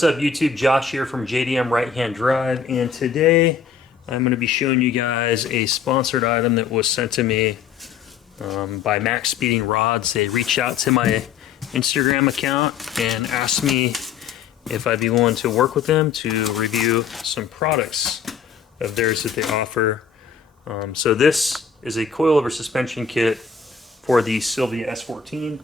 What's up YouTube, Josh here from JDM Right Hand Drive, and today I'm going to be showing you guys a sponsored item that was sent to me by Maxpeedingrods. They reached out to my Instagram account and asked me if I'd be willing to work with them to review some products of theirs that they offer. So this is a coilover suspension kit for the Sylvia S14.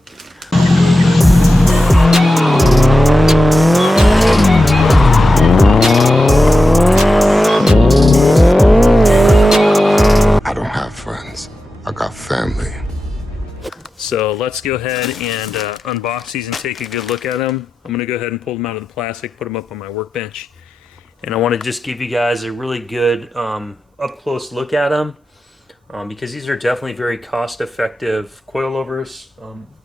I got family. So let's go ahead and unbox these and take a good look at them. I'm going to go ahead and pull them out of the plastic, put them up on my workbench. And I want to just give you guys a really good up-close look at them because these are definitely very cost-effective coilovers.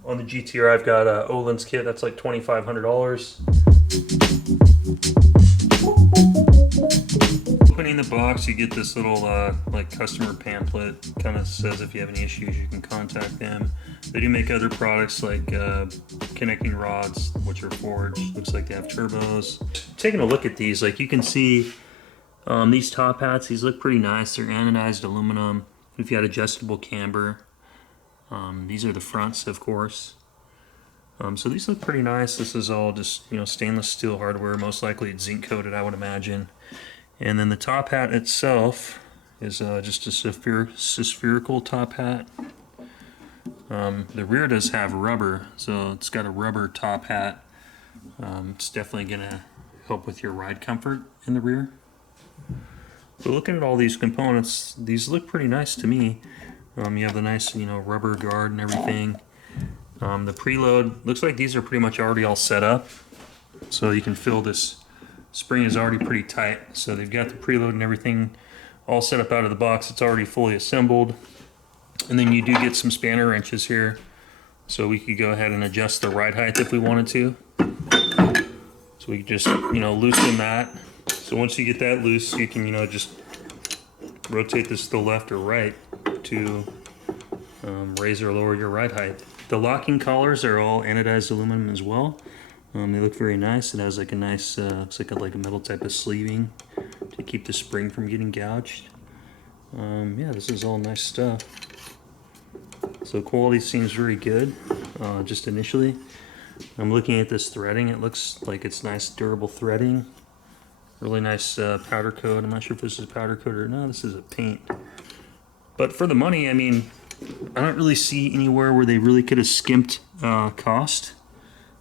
On the GTR, I've got a Olin's kit that's like $2,500. Opening the box, you get this little like customer pamphlet. Kind of says if you have any issues, you can contact them. They do make other products like connecting rods, which are forged. Looks like they have turbos. Taking a look at these, like you can see these top hats. These look pretty nice. They're anodized aluminum. If you had adjustable camber, these are the fronts, of course. So these look pretty nice. This is all just stainless steel hardware. Most likely it's zinc coated, I would imagine. And then the top hat itself is just a spherical top hat. The rear does have rubber, so it's got a rubber top hat. It's definitely going to help with your ride comfort in the rear. But looking at all these components, these look pretty nice to me. You have the nice rubber guard and everything. The preload, looks like these are pretty much already all set up. So you can feel this spring is already pretty tight. So they've got the preload and everything all set up out of the box. It's already fully assembled. And then you do get some spanner wrenches here. So we could go ahead and adjust the ride height if we wanted to. So we could just, loosen that. So once you get that loose, you can, just rotate this to the left or right to raise or lower your ride height. The locking collars are all anodized aluminum as well. They look very nice. It has like a nice, looks like a metal type of sleeving to keep the spring from getting gouged. Yeah, this is all nice stuff. So quality seems very good, just initially. I'm looking at this threading. It looks like it's nice, durable threading. Really nice powder coat. I'm not sure if this is powder coat or no, this is a paint. But for the money, I mean, I don't really see anywhere where they really could have skimped cost.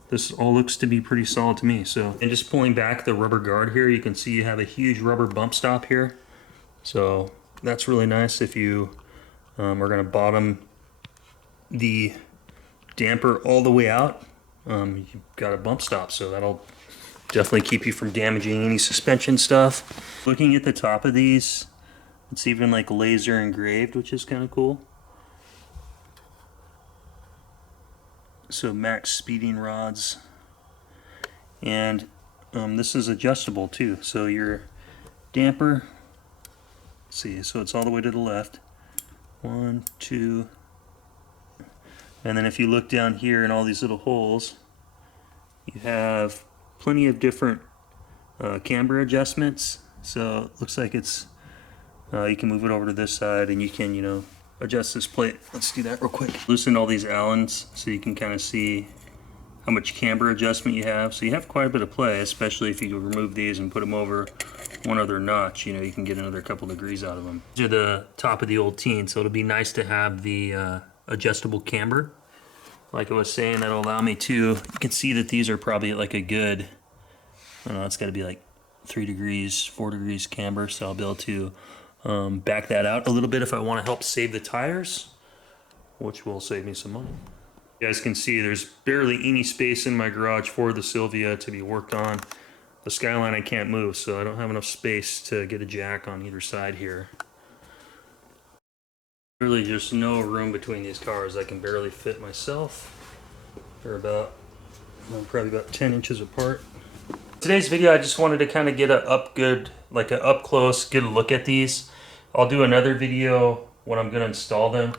This all looks to be pretty solid to me. So, and just pulling back the rubber guard here, you can see you have a huge rubber bump stop here. So that's really nice if you are going to bottom the damper all the way out. You've got a bump stop, so that'll definitely keep you from damaging any suspension stuff. Looking at the top of these, it's even like laser engraved, which is kind of cool. So Maxpeedingrods, and this is adjustable too. So your damper, let's see, so it's all the way to the left. 1, 2, and then if you look down here in all these little holes, you have plenty of different camber adjustments. So it looks like it's you can move it over to this side, and you can adjust this plate. Let's do that real quick. Loosen all these Allens so you can kind of see how much camber adjustment you have. So you have quite a bit of play, especially if you remove these and put them over one other notch. You can get another couple degrees out of them. These are the top of the old teen, so it'll be nice to have the adjustable camber. Like I was saying, that'll allow me to, you can see that these are probably like a good, I don't know, it's got to be like 3 degrees, 4 degrees camber, so I'll be able to back that out a little bit if I want to help save the tires, which will save me some money. You guys can see there's barely any space in my garage for the Sylvia to be worked on. The Skyline I can't move, so I don't have enough space to get a jack on either side here. Really just no room between these cars. I can barely fit myself. They're about, probably about 10 inches apart. Today's video, I just wanted to kind of get a up close, good look at these. I'll do another video when I'm going to install them.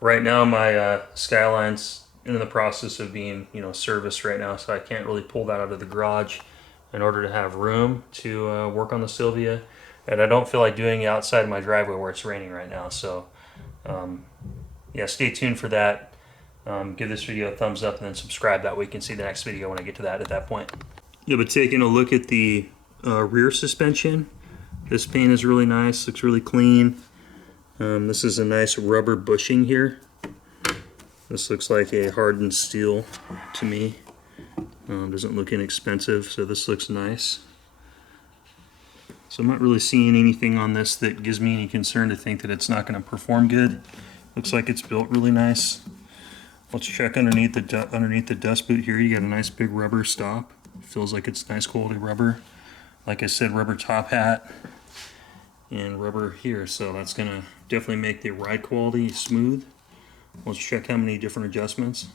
Right now, my Skyline's in the process of being, serviced right now, so I can't really pull that out of the garage in order to have room to work on the Sylvia. And I don't feel like doing it outside of my driveway where it's raining right now. So yeah, stay tuned for that. Give this video a thumbs up and then subscribe. That way you can see the next video when I get to that at that point. Yeah, but taking a look at the rear suspension, this paint is really nice, looks really clean. This is a nice rubber bushing here. This looks like a hardened steel to me. Doesn't look inexpensive, so this looks nice. So I'm not really seeing anything on this that gives me any concern to think that it's not going to perform good. Looks like it's built really nice. Let's check underneath the dust boot here. You got a nice big rubber stop. Feels like it's nice quality rubber. Like I said, rubber top hat and rubber here. So that's going to definitely make the ride quality smooth. Let's check how many different adjustments.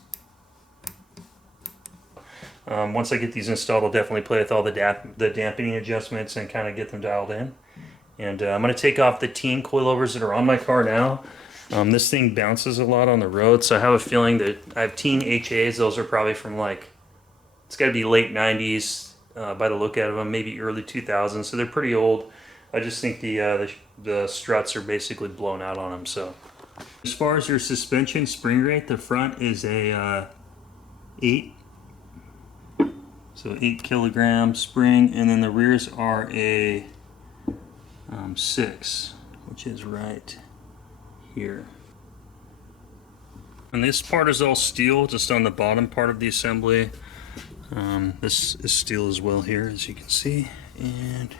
Once I get these installed, I'll definitely play with all the dampening adjustments and kind of get them dialed in. And I'm going to take off the teen coilovers that are on my car now. This thing bounces a lot on the road, so I have a feeling that I have teen HAs. Those are probably from like, it's got to be late 90s by the look of them, maybe early 2000s, so they're pretty old. I just think the struts are basically blown out on them. So as far as your suspension spring rate, the front is a 8 kilogram spring, and then the rears are a 6, which is right here. And this part is all steel, just on the bottom part of the assembly. This is steel as well here, as you can see, and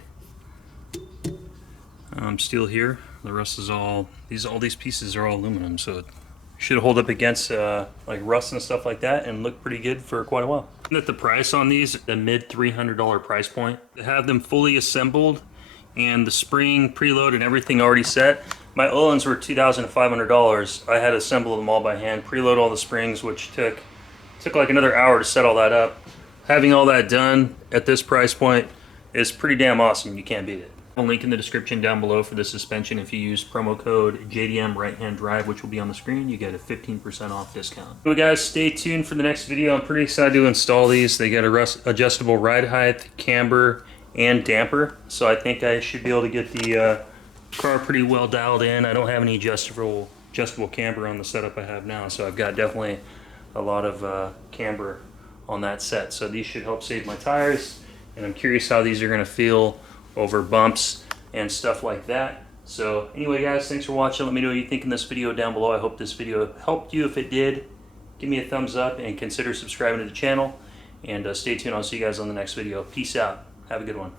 steel here. The rest is all these pieces are all aluminum, so it should hold up against like rust and stuff like that and look pretty good for quite a while. At the price on these, the mid $300 price point, to have them fully assembled and the spring preload and everything already set. My Olins were $2,500. I had to assemble them all by hand, preload all the springs, which took like another hour to set all that up. Having all that done at this price point is pretty damn awesome. You can't beat it. I'll link in the description down below for the suspension. If you use promo code JDM right hand drive, which will be on the screen, you get a 15% off discount. So guys, stay tuned for the next video. I'm pretty excited to install these. They got a adjustable ride height, camber, and damper. So I think I should be able to get the car pretty well dialed in. I don't have any adjustable camber on the setup I have now, so I've got definitely a lot of camber on that set. So these should help save my tires, and I'm curious how these are going to feel over bumps and stuff like that. So anyway guys, thanks for watching. Let me know what you think in this video down below. I hope this video helped you. If it did, give me a thumbs up and consider subscribing to the channel, and stay tuned. I'll see you guys on the next video. Peace out. Have a good one.